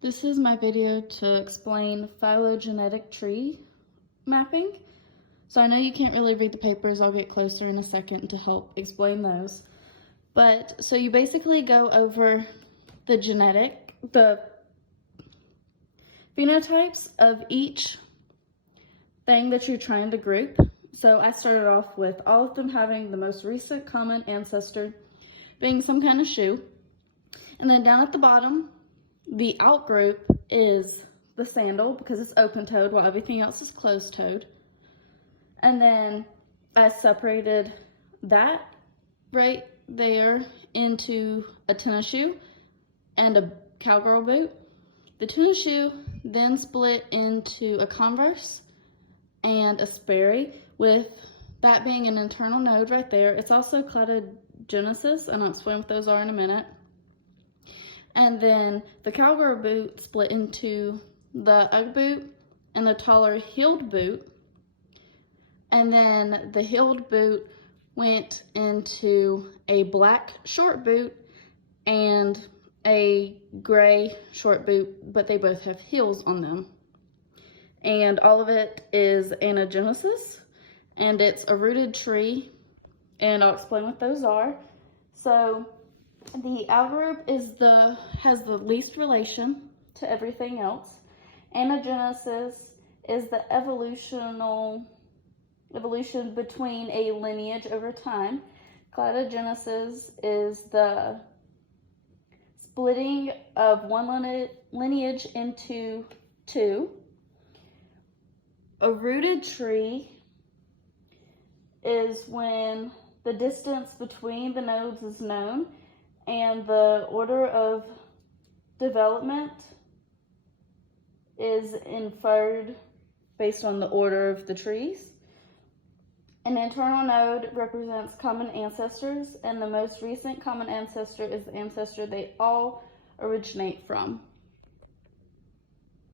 This is my video to explain phylogenetic tree mapping. So I know you can't really read the papers. I'll get closer in a second to help explain those. But so you basically go over the phenotypes of each thing that you're trying to group. So I started off with all of them having the most recent common ancestor being some kind of shoe. And then down at the bottom, the outgroup is the sandal because it's open-toed while everything else is closed-toed. And then I separated that right there into a tennis shoe and a cowgirl boot. The tennis shoe then split into a Converse and a Sperry, with that being an internal node right there. It's also cladogenesis, and I'll explain what those are in a minute. And then the cowgirl boot split into the Ugg boot and the taller heeled boot. And then the heeled boot went into a black short boot and a gray short boot, but they both have heels on them. And all of it is anagenesis, and it's a rooted tree, and I'll explain what those are. So the outgroup has the least relation to everything else. Anagenesis is the evolution between a lineage over time. Cladogenesis is the splitting of one lineage into two. A rooted tree is when the distance between the nodes is known and the order of development is inferred based on the order of the trees. An internal node represents common ancestors, and the most recent common ancestor is the ancestor they all originate from.